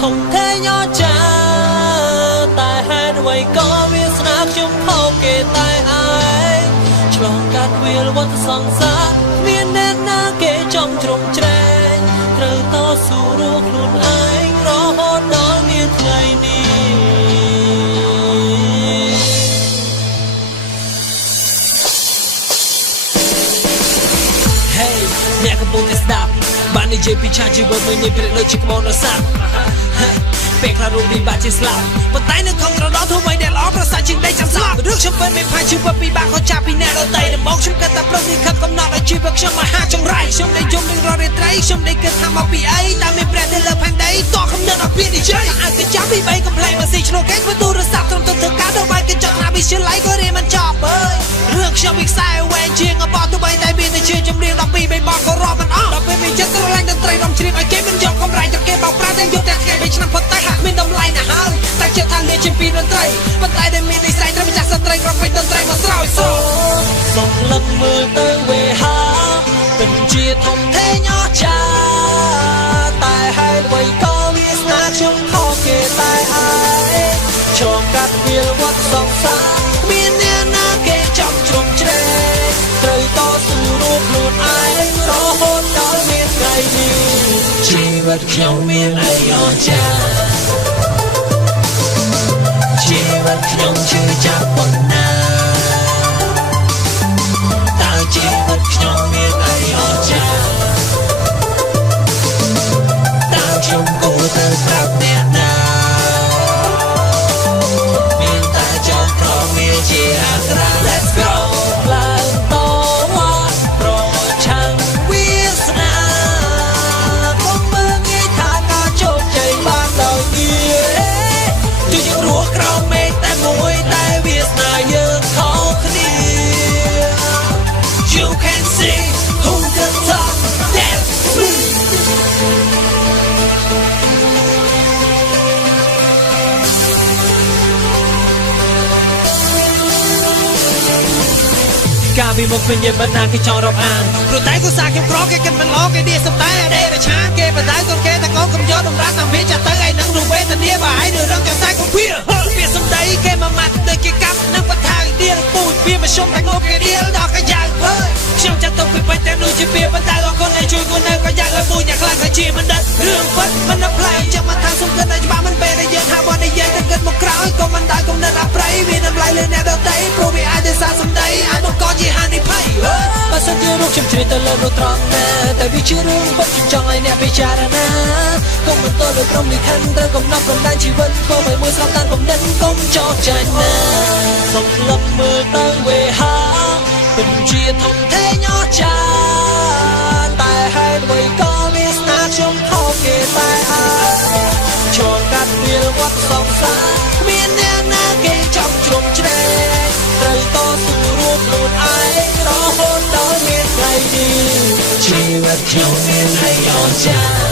ធំធេញអចាតែហេតុអ្វីក៏វាស្នាខ្ញុំ ខោគេតែឯងឆ្លងកាត់វាលវត្តសង្សារមានអ្នកណាគេចំជ្រុំជ្រែងត្រូវតស៊ូរកខ្លួនឯងរហូតដល់មានថ្ងៃនេះ Hey អ្នកកំពុងតែស្ដាប់បាននិយាយពីឆាជីវិតមួយនេះពេលដូចជាក្បូនរសាពេលខ្លះរូបពីបាក់ជាស្លាប់ប៉ុន្តែនៅក្នុងក្រដោធ្វើអ្វីដែលល្អប្រសើរជាងដីចាំស្លាប់រឿងខ្ញុំពេលមានផាជីវិតពីបាក់ក៏ចាប់ពីអ្នកដទៃដំបងខ្ញុំគិតតែព្រឹកនេះខិតកំណត់ឲ្យជីវិតខ្ញុំមកហាចង្រៃខ្ញុំได้យំនឹងរាល់រាត្រីខ្ញុំได้គិតថាមកពីអីតែមានព្រះទៅលើផែនដីតោះកំណត់ឲ្យពីនិយាយអាចទៅចាប់ពី3កំ pl ែងមកស៊ីឆ្នោកគេធ្វើទូរស័ព្ទត្រឹមទៅធ្វើការទៅបាយកញ្ចក់ណាវិទ្យាល័យក៏រៀនមិនចប់អើយរឿងខ្ញុំវាខ្សែវែងជាងអបអរទៅបីតែមានតែជាចម្រៀង12 3បបក៏រាប់មិនអស់ដល់ពេលមានចិត្តស្រឡាញ់តន្ត្រីរំច្រៀងឲ្យគេមិនយកកំរៃទៅគេបោកប្រាស់តែយកតែថ្ងៃ3ឆ្នាំផុតតែហាក់មានតម្លៃណាស់ហើយតែជាថាលាជាពីតន្ត្រីប៉ុន្តែដែលមាននិស្ស័យត្រូវម្ចាស់ស្ត្រីក្រពេញតន្ត្រីមកស្រោចសូសុំលឹកមើលទៅវេហាពិតជាធំធេងអស្ចារ្យតែហេតុអ្វីក៏វាស្នាខ្ញុំខុសគេតែឯងឆ្លងកាត់វាលវត្តសង្សារមានអ្នកណាគេចំជ្រុំជ្រែងត្រូវតស៊ូរកខ្លួនឯងរហូតដល់មានថ្ងៃនេះជីវិតខ្ញុំមានអីអស្ចារ្យជីវិតខ្ញុំជឿចាប់ប៉ុណ្ណាតើជីវិតខ្ញុំមានអីអស្ចារ្យតើខ្ញុំគួរទៅប្រាប់អ្នកណាមានតែចង់ក្រមានជាអក្សរ Let's go ឡើងតវ៉ាប្រឆាំងវាសនាកុំមើលងាយថាការជោគជ័យបានដោយងាយគឺយើងរស់ក្រោមមេឃតែមួយតែវាសនាយើងខុសគ្នា You can see who can talk that's me កាលពីមកវិញមិនណាគេចង់រាប់អានព្រោះតែគូសាខ្ញុំក្រគេគិតមិនល្អគេដៀសំតែអដេរឆាគេបដៅកូនគេតែកូនកំយកតម្រាស់តាមវាចាស់ទៅឯនឹងរវេទនាបើឯងរឹងចាស់តែកុំវាវាសំដីគេមកម៉ាត់ដូចគេកាប់នឹងបថាដៀលពូជវាមកជុំតែងប់គេដៀលដល់កាយ៉ាងភើខ្ញុំចាត់ទៅពីបាច់តែនោះជាវាប៉ុន្តែអរគុណដែលជួយខ្លួននៅកាយ៉ាងឲ្យពូជអ្នកខ្លះថាជាមិនដឹងរឿងពិតមិនដល់ផ្លែចាំមកថាសំខាន់ឲ្យច្បាស់មិនពេលដែលយើងថាបននិយាយទៅគិតមកក្រោយក៏មិនដែលគំនិតអាប្រៃវាតម្លៃលើអ្នកដទៃព្រោះវាអាចទៅសារសំដីអាចបង្កជាហានិភ័យបើសិនជារូបខ្ញុំជ្រាបទៅលើនោះត្រង់ណាតែវាជារឿងពិតខ្ញុំចង់ឲ្យអ្នកពិចារណាកុំបន្តដោយក្រុមលិខិតត្រូវកំណត់កំណែជីវិតធ្វើឲ្យមួយស្រាប់តាមកំណត់កុំចោទចាញ់ណាសុំលឹកមើលទៅវេហាពិតជាធំធេងអស្ចារ្យតែហេតុអ្វីក៏មានស្នាខ្ញុំខុសគេតែឯងឆ្លងកាត់វាលវត្តសង្សារគ្មានអ្នកណាគេចំជ្រុំជ្រែងត្រូវតស៊ូរួបខ្លួនឯងរហូតដល់មានថ្ងៃនេះជីវិតខ្ញុំមានអីអស្ចារ្យ